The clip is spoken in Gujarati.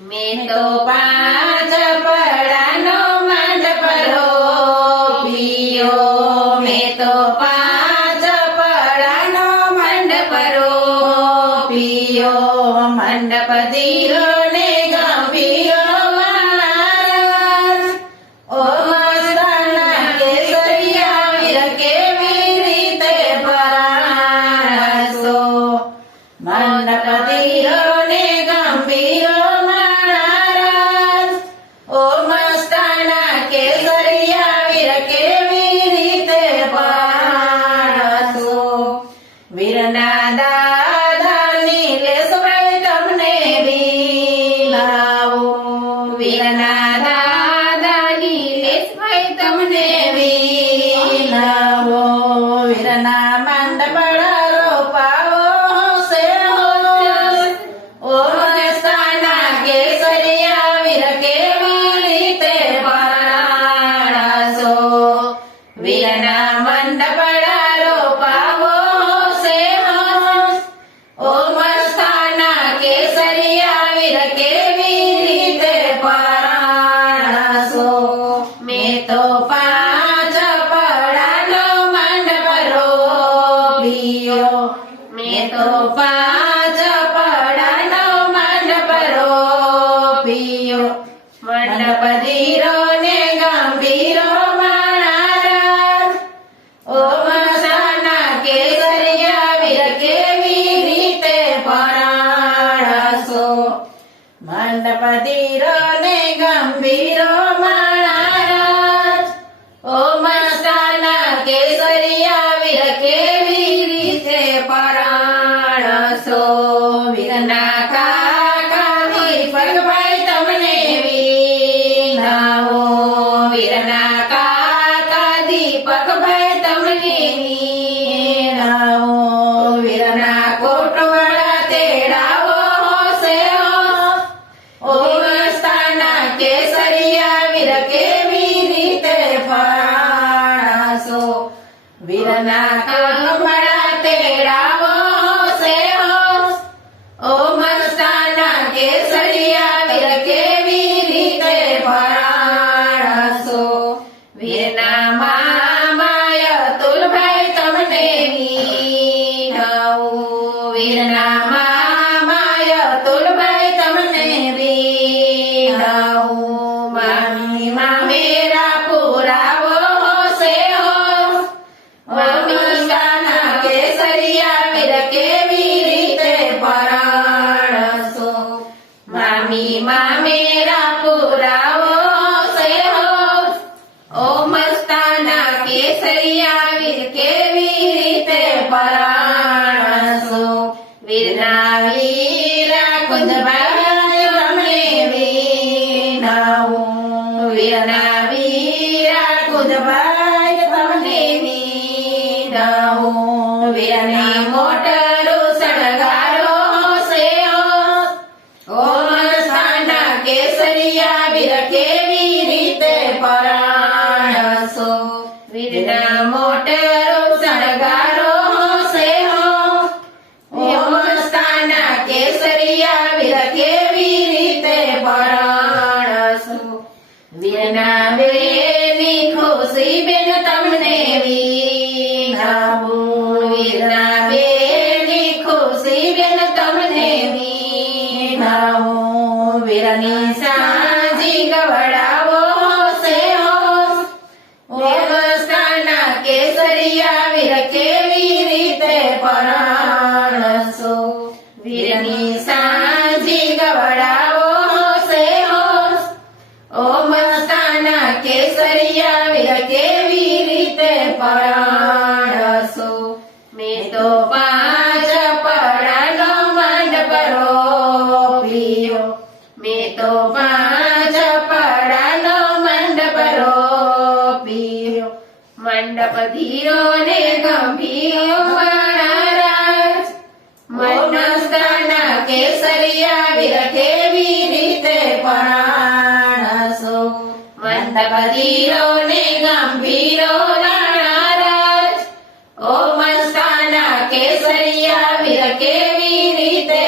મેં તો પાંચ પડાનો મંડપ રોપ્યો, મેં તો પાંચ પડાનો મંડપ રોપ્યો, મંડપ ધીરો ને ગંભીરો મારા ઓ મસ્તાના કેસરિયા વીર કેવી રીતે પરાણસો, મંડપ ધીરો ને ગંભીરો ઓ મસ્તાના કેસરિયા વીર કેવી રીતે પાણસો, વીરના દાદાની લેસભાઈ તમને વિલાવો, વીરના દાદાની લેસભાઈ તમને વિલાવો, વીરના મંડપડા રોપાવો સે ઓ મસ્તાના કેસરિયા વીર કેવી રીતે પરાણસો, વીરના મંડપડા રોપાવો સે ઓ મસ્તાના કેસરિયા વીર કેવી રીતે પરાણસો, મેં તો પાંચ પડાનો મંડપ રોપ્યો, મેં તો પાંચ પડાનો મંડપ રોપ્યો, મંડપ ધીરો ને ગંભીરો મારા ઓ મસ્તાના કેસરિયા વીર કેવી રીતે પરાણસો, મંડપ ધીરો ને ગંભીરો મારા ઓ મસ્તાના કેસરિયા વીર કેવી રીતે પરાણસો, વીરના કાકા દીપકભાઈ તમને વિનાવો, વીરના કાકા દીપકભાઈ તમને વિનાવો, વીરના કોટવાળા તેડાવો સે ઓ મસ્તાના કેસરિયા વીર કેવી રીતે પરાણસો, વીરના કોટવાળા તેડાવો સે ઓ મસ્તાના કેસરિયા વીર કેવી રીતે પરાણસો, વીરના મામાય તુલભાઈ તમને વિનાવો, વીરના મામાય તુલભાઈ તમને વિનાવો, મામી મામેરા પુરાવો સે ઓ મસ્તાના કેસરિયા વીર કેવી રીતે પરાણસો, મામી મામેરા પુરાવો સે ઓ મસ્તાના કેસરિયા વીર કેવી રીતે પરાણસો, વીરના વીરા કુંજભાઈ તમને વિનાવો, વીરના વીરા કુંજભાઈ તમને વિનાવો, વીરની મોટરું સણગારો સે ઓ મસ્તાના કેસરિયા વીર કેવી રીતે પરાણસો, વીરના મોટરું સણગારો સે ઓ મસ્તાના કેસરિયા વીર કેવી રીતે પરાણસો, વીરના બેની ખુશી બેન તમને વિનાવો, વીરના બેની ખુશી બેન તમને વિનાવો, વીરની સાંજી ગવડાવો સે ઓ મસ્તાના કેસરિયા વીર કેવી રીતે પરાણસો, વીરની સાંજી ગવડાવો સે ઓ મસ્તાના કેસરિયા વીર કેવી રીતે પરાણસો, મેં તો પાંચ પડાનો મંડપ રોપ્યો, મેં તો પાંચ પડાનો મંડપ રોપ્યો, મંડપ ધીરો ને ગંભીરો મારા મસ્તાના કેસરિયા વીર કેવી રીતે પરાણસો, મંડપ ધીરો ને ગંભીરો નારાજ ઓ મસ્તાના કેસરિયા વીર કેવી રીતે